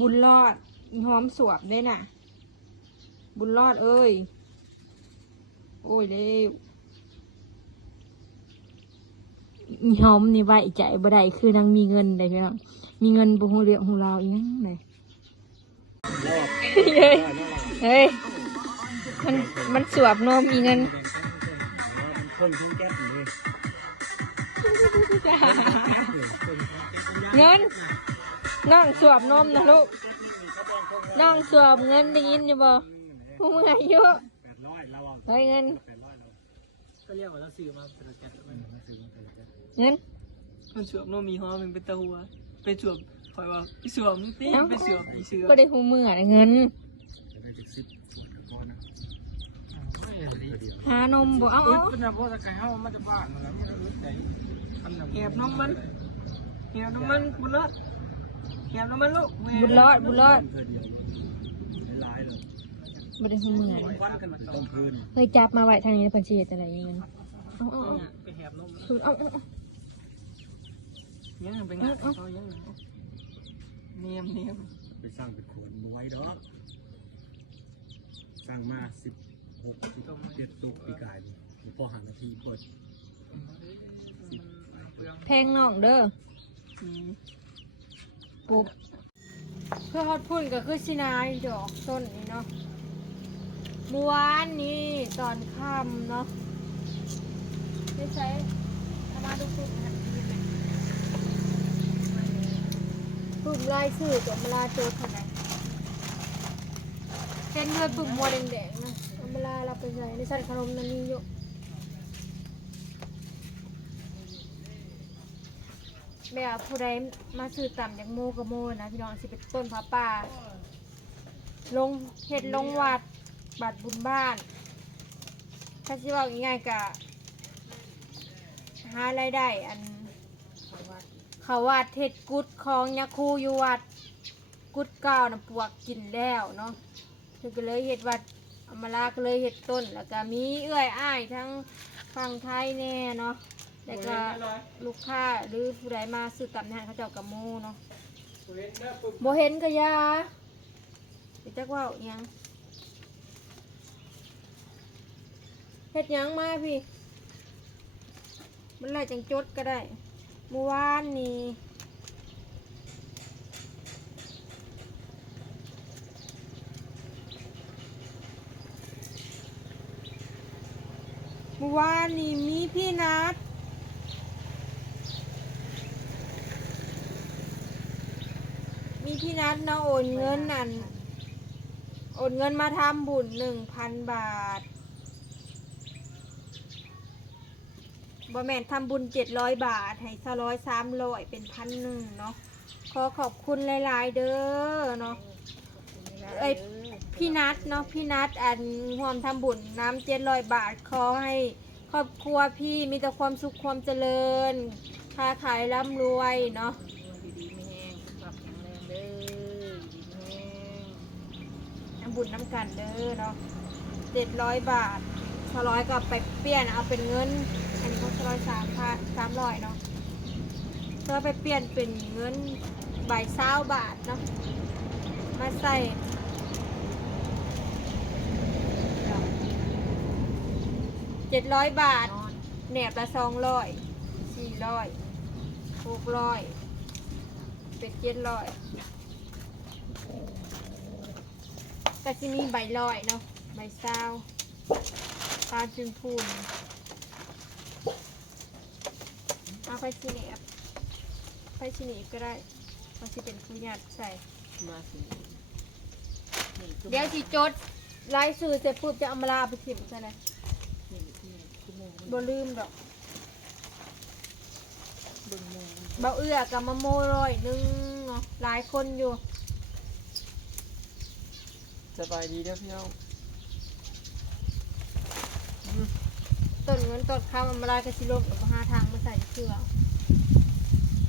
บุญรอดอีหอมสวบได้น่ะ บุญรอดเอ้ย โอ้ยเร็วอีหอมนี่ไว้ใจบ่ได้คือนางมีเงินได้พี่น้องมีเงินบ่ฮู้เรื่องฮู้ราวอีหยังเลยเฮ้ยเฮ้ยมันมันสวบนมมีเงินเงิน น้องสวบนมนะลูก น้องสวบเงินได้ยินอยู่บ่ผู้มืออายุแปดร้อยเราเฮ้ยเงินแปดร้อยเราก็เรียกว่าเราซื้อมาเป็นแก๊สมันเงินมันสวมโนมีฮอมันเป็นตะหัวไปสวมคอยว่าอีสวมตีไปสวมอีเสือก็ได้หูมือนะเงินหานมบ่เอาเอาเป็นแบบว่าตะไคร้เขามาจากบ้านมาแล้วมันรู้ใจทำหนังแหบน้ำมันแหบน้ำมันบุญรอด แหบน้ำมันลูกบุญรอดบุญรอดเพิ่นลายเราบ่ได้หูมือนะควันกันมาต้มคืนเฮ้ยจับมาไว้ทางนี้เพิ่นสิเฮ็ดอะไรเงินเอาเอาเอาไปแหบนมสูดเอาเอาเอายังไปงานเขายังเนียมเนียมไปสร้างเป็นขวนมวยดอกสร้างมาสิบหกสิบเจ็ดตุกปีกายพอหานาทีเปิดแพงน้องเด้อ ปุ๊บเพื่อฮอดพุ่นก็คือสินายดอกต้นนี่เนาะเมื่อวานนี้ตอนค่ำเนาะได้ใช้เอามาดูปุ๊บนะปุ่มลายสื่อตัวเวลาเจอขนาดเห็นเลยปุ่มมัวแดงๆนะเอาเวลาเราไปใส่ในสั่นขนมนันนี่อยู่ แบบผู้ใดมาซื้อต่ำอย่างโมกับโมนะพี่น้องสิเป็นต้นพระป่าลงเห็ดลงวัดบัตรบุญบ้าน ถ้าสิบอกง่ายๆกะหารายได้อัน เขาวัดเห็ดกุดของยาคูอยู่วัด กุดเก้านะปวกกินแล้วเนาะคือก็เลยเห็ดวัดอมาลาก็เลยเห็ดต้น แล้วก็มีเอื้อยอ้ายทั้งฝั่งไทยแน่เนาะ แล้วก็ลูกค้าหรือผู้ใดมาซื้อตำนานเขาเจ้ากับโมเนาะโบเห็นก็อยาไปจักว่าอิหยังเฮ็ดหยังมาพี่ มันไรจังจดก็ได้เมื่อวานนี้เมื่อวานนี้มีพี่นัด พี่นัดเนาะโอนเงินนั่นโอนเงินมาทำบุญหนึ่งพันบาทบ่แมนทำบุญเจ็ดร้อยบาท ให้ซะร้อยสามร้อยเป็นพันหนึ่งเนาะขอขอบคุณหลาย ๆ เด้อเนาะเอ้ยพี่นัดเนาะพี่นัดอันร่วมทำบุญน้ำเจ็ดร้อยบาทขอให้ครอบครัวพี่มีแต่ความสุขความเจริญค้าขายร่ำรวยเนาะ ดีๆไม่แห้งปรับแข็งแรงเด้อดีๆไม่แห้ง ทำ บุญน้ำกันเด้อเนาะเจ็ดร้อยบาทสร้อยก็ไปเปลี่ยนเอาเป็นเงิน อันนี้ก็ร้อยสามพันสามร้อยเนาะเพื่อไปเปลี่ยนเป็นเงินใบเศร้าบาทเนาะมาใส่เจ็ดร้อยบาทแหนบละสองร้อยสี่ร้อยหกร้อยเป็นเจ็ดร้อย ก็จะมีใบร้อยเนาะใบเศร้าตาจึงพูนเอาไปสิเนียบไปสิเนียบก็ได้มันจะเป็นผู้หยัดใส่ มาสินี่คือเดี๋ยวสิจดไล่สื่อเสร็จปุ๊บจะเอามาลาไปถิ่มใช่ไหมนี่คือชั่วโมงบ่ลืมดอกเบิ่งโมง เบาเอื้อกับมะโมร้อยหนึงเนาะหลายคนอยู่ สบายดีเด้อพี่น้องต้นเงินต้นข้าวมันมาลายกระสิลบกับหาทางมาใส่เครื่อง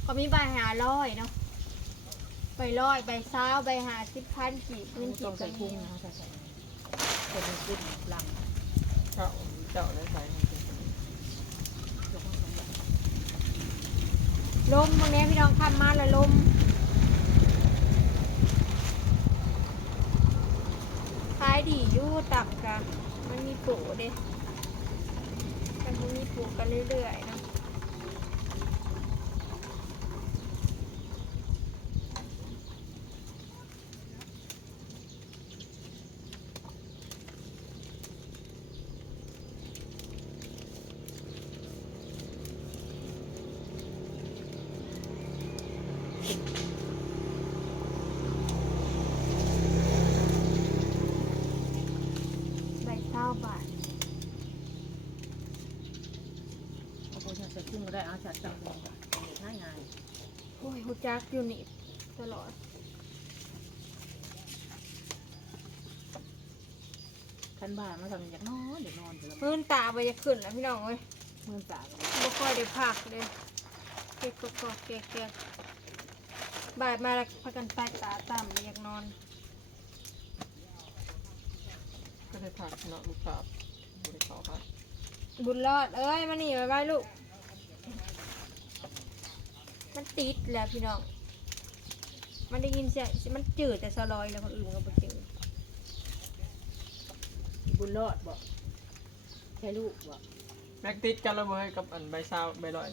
ก็มีใบหาร้อยเนาะใบร้อยใบเศร้าใบหาสิบพันกี่เงินต้กี่องใส่ก็พุงมีนะใส่ใส่คนมันขึ้นหลังเจ้าเจ้าได้ใส่ยกมาสองอย่างลมบางเนี้ยพี่น้องคำมาแล้วลมายดียู่ตับกะมันมีปูเด้แต่มันมีปูกันเรื่อยๆนะ จักอยู่นี่ตลอดขั้นบ้านมาทำอย่างนอนเดี๋ยวนอนเดี๋ยวมื่นตาไปจะขึ้นแล้วพี่น้องเว้ยเมื่อจ่ากันบ่ค่อยได้พักเลยเก๊กก็ก็เก๊กเก๊กบ่ายมาแล้วพักกันไปตาต่ำอยากนอน ก็ได้ผักเนาะลูกค้าบริขอครับ บุญรอดเอ้ยมานี่ไว้ไว้ลูก มันติดแล้วพี่น้อง มันได้ยินเสียงมันจืดแต่สลอยแล้วคนอื่นก็บ่จืดบุญรอดบอกใช่ลูกบอกแม็กติดกันและเว้ยกับอันใบซาวใบลอย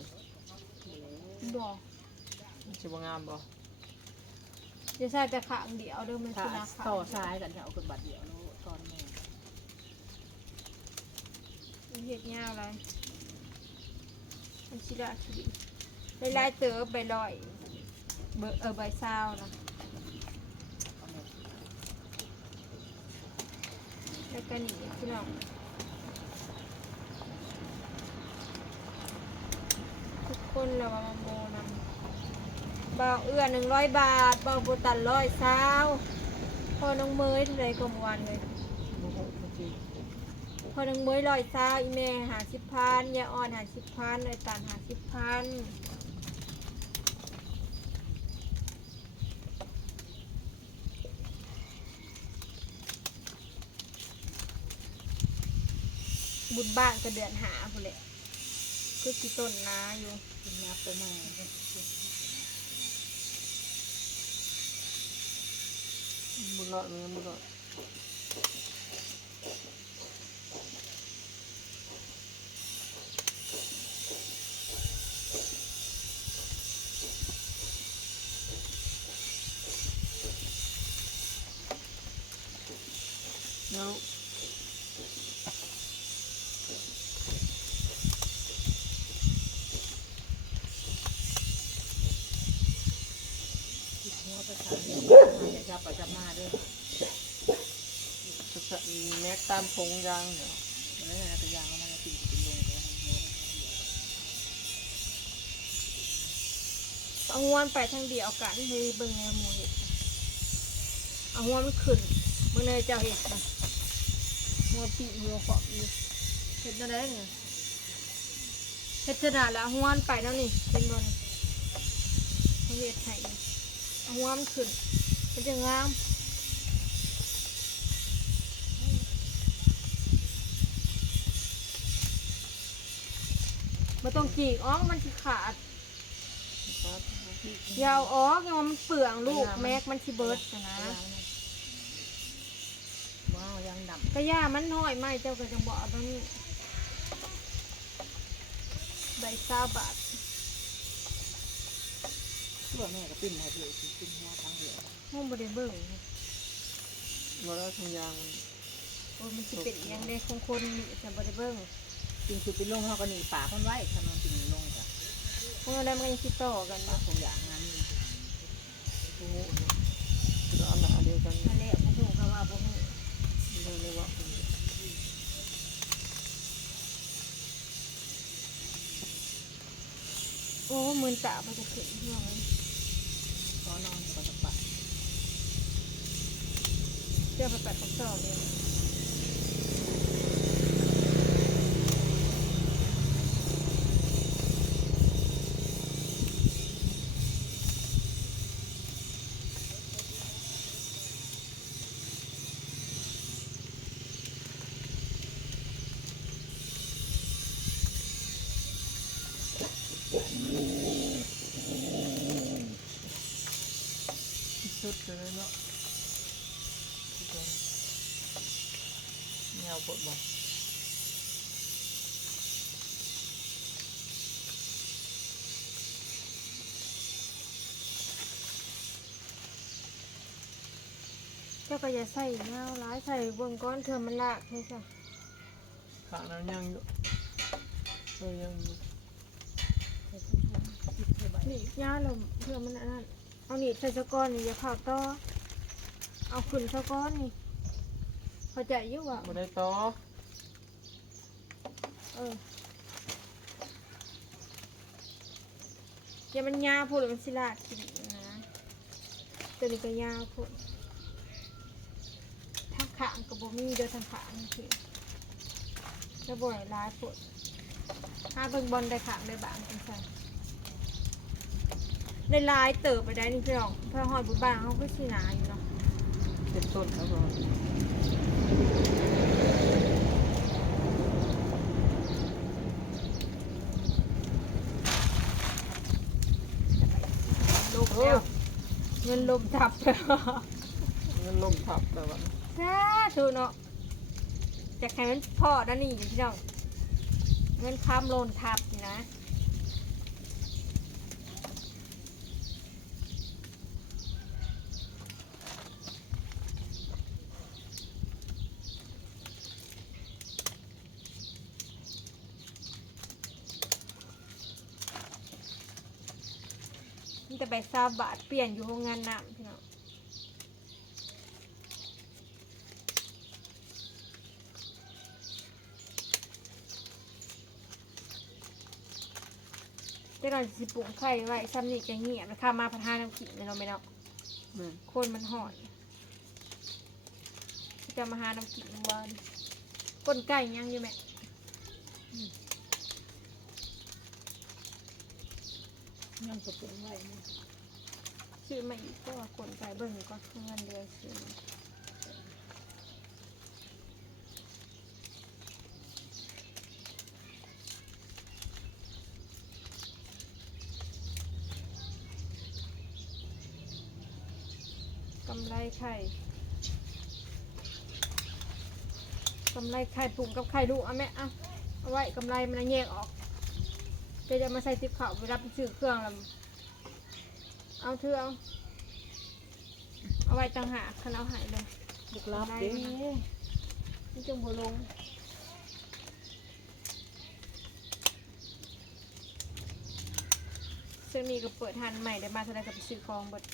บอกมันชิบงามบ่จะใส่แต่ขางเดียวเด้อมันถ้าสินะขางต่อซ้ายกันจะเอาขึ้นบัตรเดียวแล้วตอนแม่มันเห็ดยาวอะไรมันชิละชิดี ไล่ๆเติบใบลอยเบอร์เออใบซาวนะเอาแม่แล้วก็หนีพี่น้องทุกคนเรามาโมนำเบาเอื้อหนึ่งร้อยบาทเบาโบตันร้อยซาวพอน้องเมยเท่าไรก็มวานเลยโมโหเมื่อกี้พอน้องเมยร้อยซาวอีเมหาสิบพันยาอ่อนหาสิบพันไอตันหาสิบพัน บุญบ้านก็เดือนหาพุ่นแหละคือกี่ต้นนาอยู่กินยับไปมาบุญรอดมันบุญรอดแล้ว คิดหัวไปทาง อย่าจับไปจับมาด้วยจะแม็กตามพงยางเนาะแล้วนะตัวอย่างมันกินกินลงไปหัวเอางวนไปทางเดียวกันเฮ้ยเบิ่งแนวหมูเห็ดค่ะเอางวนมันขึ้นมึงเลยเจ้าเห็ดนะงวนปีหัวขอบอยู่เห็ดอะไรเนี่ยเห็ดขนาดแล้วเอางวนไปแล้วนี่เป็นบอลเขาเห็ดไห้นี่เอางวนมันขึ้น มันจะงามไม่ต้องจีกอ๋อมันสิขาดยาวออกยังว่ามันเปลืองลูกแม็กมันสิเบิร์ดนะ ว้าวยังดก็ย่ามันน้อยไหมเจ้าก็จะบอกมันใบซาบาทำตัวแม่ก็ปิ้นให้เลยปิ้นหัวทางเดียว ห้องบริเบิ่งบ่ได้ทงยางมันโอ้ยมันสิเป็นอยังได้คงคนนี่จะบริเบิ่งปิ้นคือปิ้นลงเขาก็หนีป่าคนไว้ทำมันปิ้นลงจ้ะเพราะว่าแล้วมันยังสิต่อกันป่าเนาะตรงอย่างนั้นโอ้โหคืออันหนาเดียวกันมาแล้วบ่ฮู้เขาว่าบ่ฮู้เลยเลยว่าโอ้มืนตามันจะขึ้นเรื่องเลยก็นอนก็จะป่าเจ้าไปปัดปักต่อเลยชุดเลย ปวดบ่เจ้าก็อย่าใส่เงาร้ายใส่เบิ่งก้อนเธอมันลากให้ซะขางนั้นยังอยู่เออยังอยู่นี่ย่าลมเธอมันอันนั้นเอานี่ใส่สะก้อนนี่อย่าเผาต่อเอาขึ้นสะก้อนนี่ เข้าใจอยู่ว่าบ่ได้ต่อเอออย่ามันยาวพูดแล้วมันสิลากกินนะตัวนี้ก็ยาวพูดทางขางกับบ่มีเด้อทางขางนี่คือแล้วบ่อยร้ายพูดหาเบิ่งบอลได้ขางได้บางจังซั่นได้ลายเติบไปได้นี่พี่น้องเพื่อหอยบุญบ้านเขาก็สิหนาอยู่เนาะเป็นต้นแล้วก็ ลมแล้วเงินลมทับแล้วมันลมทับแล้วว่าสาธุเนาะจะใครมันพ่อด้านนี้อยู่พี่น้องเงินค้ามโลนทับนี่นะ ไปซาบาทเปลี่ยนอยู่โรงงานน้ำพี่น้องเจ้าหน่อยสิปรุงไข่ไว้ซ้ำนี่จะเงียบนะคะมาพัฒนาน้ำขิงเลยเนาไม่เนาะคนมันหอนจะมาหาน้ำขิงวันก้นไก่ยังอยู่ไหมยังกระปุกไว้นะ ซื้อมาอีกก็ว่าก้นไก่เบิ่งก็เงินเดือนซื้อำไรไข่กำไรไข่ปรุงกับไข่ลูกเอาไหมเอาเอาไว้กำไรมันแยกออกจะจะมาใส่ติบเขาวเวลาไปซื้อเครื่องแล้ว เอาเถอะเอาเอาไว้ต่างหากคันเอาหายเลยบุกลับเด้นี่จงบัวลงซึ่งนี่ก็เปิดทันใหม่ได้มาเท่าไรกับไปซื้อของเบด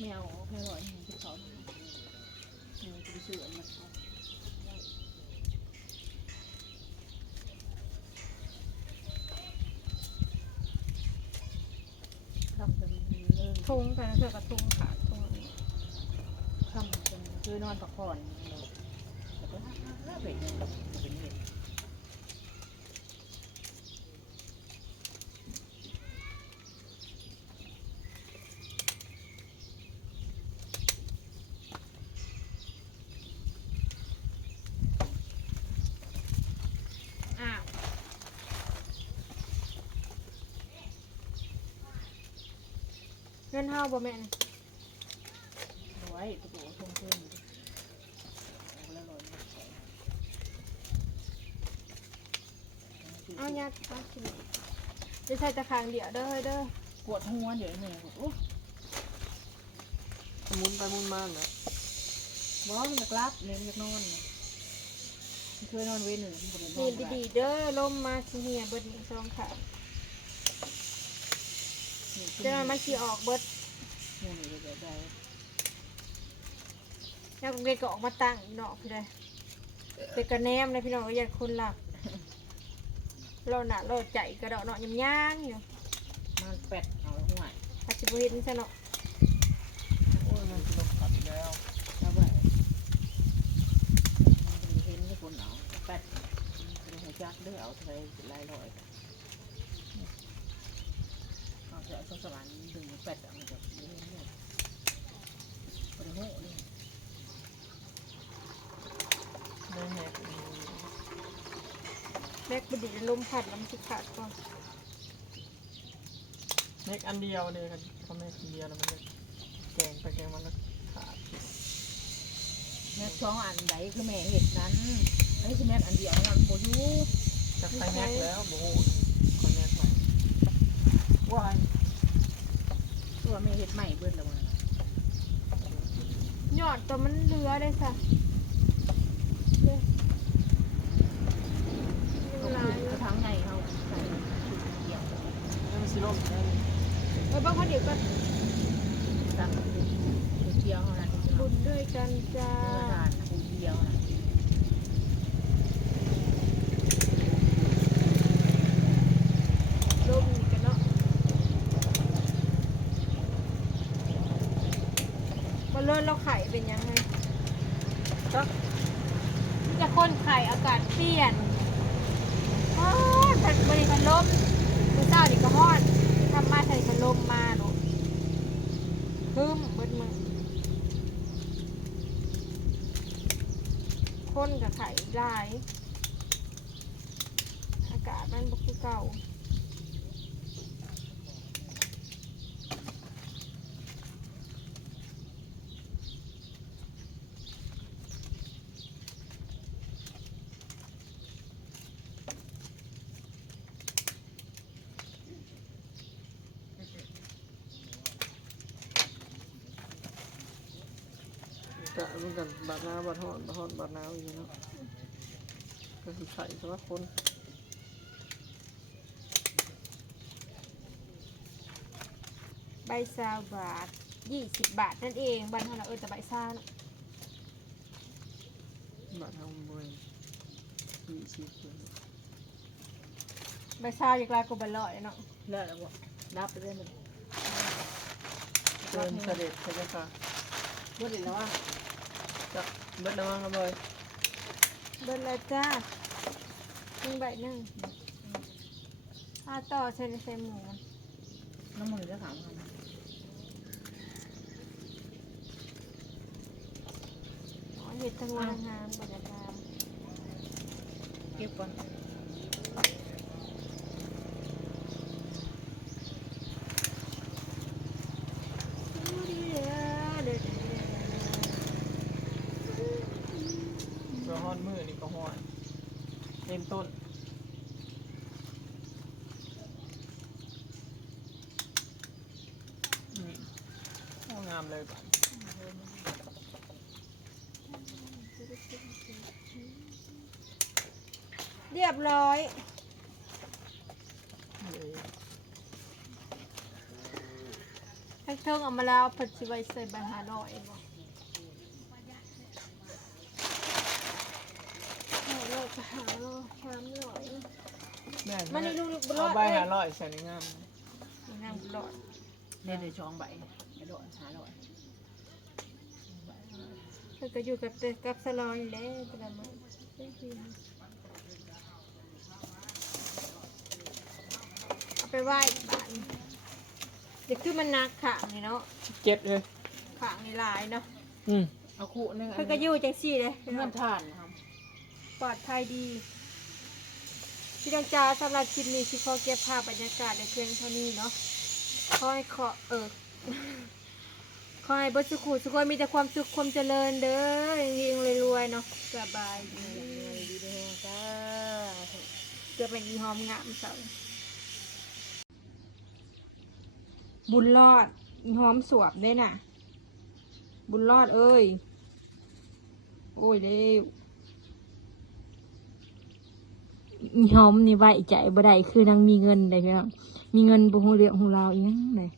แมวแค่ร้อยหนึ่งที่เขาเนี่ยจะไปซื้ออันนั้นเขา ทำเป็นเรื่อง ทุงแต่ละเธอกระทุงขาดทุงค่ำเป็นคือนอนพักผ่อนเลยแต่ก็เป็นเงินเป็นเเงินเท่าบ่แม่นเอาไว้ตัวตัวทงเพิ่มเอาแล้วร้อยหนึ่งเอายัดเอาสิจะใส่ตะขางเดียวเด้อเฮ้ยเด้อปวดหัวเดี๋ยวเนี่ยโอ้หมุนไปหมุนมาแหละบ้องอยากรับเล่นอยากนอนเนี่ยเคยนอนเว้นหนึ่งคนนอนี่นได้ดีๆเด้อลมมาสิเหียเบิดนี่สองขาจะมามาขี่ออกเบิด เนี่ยนี่เดี๋ยวได้นักเรียนก็ออกมาตั้งเนาะพี่เลยเป็นกระแนมเลยพี่น้องก็อยากคนหลักเราหนาเราใจกระเดาะเนาะยำย่างอยู่มันเป็ดเอาแล้วห่วยอาจจะบ่เห็นซะเนาะโอ้ยมันจะลมทับอีกแล้วแล้วแบบมันเห็นที่คนเอาเป็ดเป็นหัวจักเด้อเอาทะเลลายลอยเอาเถอะสสวรรค์ดึงเป็ดเอามาจากนี้เนี่ย บริโภคนี่ได้แหกแรกบดีลมพัดแล้วมันสิขาดก่อนเม็กอันเดียวเลยครับเขาเม็กอันเดียวแล้วมันจะแกงไปแกงมันแล้วขาดแม็กสองอันใดคือแม่เห็ดนั้นอันนี้คือแม็กอันเดียวนะมันบ่อยู่จักไปแม็กแล้วโบคนแม็กมาว่าตัวแม่เห็ดใหม่เบิ้ลแล้ว หยอดตัวมันเหลือได้ซะเลาอยู่กระถางในเขาใส่เกี่ยวแล้วมันสิลมได้เออบางคนเดี๋ยวก็ตั้งเกี่ยวเขานะบุญด้วยกันจ้า เนื้อทานนะเกี่ยวนะ ร่มนี่กันเนาะ เลิศเราไข่เป็นยังไงก็จะคนไข่อากาศเปลี่ยนฮ้อนพัดบริพัดลมมือเจ้าดิก็ฮ้อนทำมาใส่พัดลมมาหนูพึ่มเบิดมือคนกับไข่ลาย อากาศมันบ่คือเก่า กะมันกันบาดน้ำบาดหอนบาดหอนบาดน้ำอย่างเนาะก็สิใส่สำหรับคนใบซาวบาทยี่สิบบาทนั่นเองบ้านเราเออแต่ใบซาวเนาะบาดเฮาบ่อยยี่สิบเลยใบซาวอย่างไรก็บลอยเนาะเลิกแล้วบ่รับไปเรื่อยเดินเสด็จพระเจ้าค่ะเบิ้ลแล้วว่า จักเบิดแล้วมั้งครับบอยเบิดเลยจ้าหนึ่งใบหนึ่งอาต่อใส่ในใส่หมูมันน้ำมันจะถามเขาอ๋อเห็ดทั้งวันทั้งงามบรรยากาศเก็บก่อน ตัวหอนมือนี่ก็หอนเต็มต้นนี่โอ้งาม เลยบาดเรียบร้อยเลยให้เทิงเอามาแล้วผัดชิไว้ใส่ใบหาดอยบ่หาดอยก็หาดอยสามร้อยแม่นมันนี่ลูกบุญรเอาอดใบเอ้ยหาร้อยใส่ในงามงามบุญรอด เดี๋ยวเดี๋ยวช่องใบกระโดดหาหน่อ ยเพิ่นก็อยู่กับแต่กับสลอยแล้วแต่ละมื้อเพิ่นสิเอาไปไหว้บ้านเดี๋ยวคือมันหนักขางนี่เนาะเจ็ดเลยขางนี่หลายเนาะอืมเอาคู่นึงเพิ่นก็อยู่จังซี่เลยเงินทานครับ ปลอดภัยดี พี่ดองจ้าสำหรับคลิปนี้ที่ขอเก็บภาพบรรยากาศในเพียงเท่านี้เนาะขอให้ขอเออ ขอให้เบดสุขุสุขมีแต่ความสุขความเจริญเด้อเฮงๆรวยๆเนาะสบายดีดีเด้อจ้าจะเป็นอีหอมงามเสาบุญรอดอีหอมสวบได้น่ะ บุญรอดเอ้ย โอ้ยเด้วอีหอมนี่ไว้ใจบ่ได้คือนางมีเงินได้เพียงมีเงินบ่ฮู้เรื่องฮู้ราวอีหยังเลย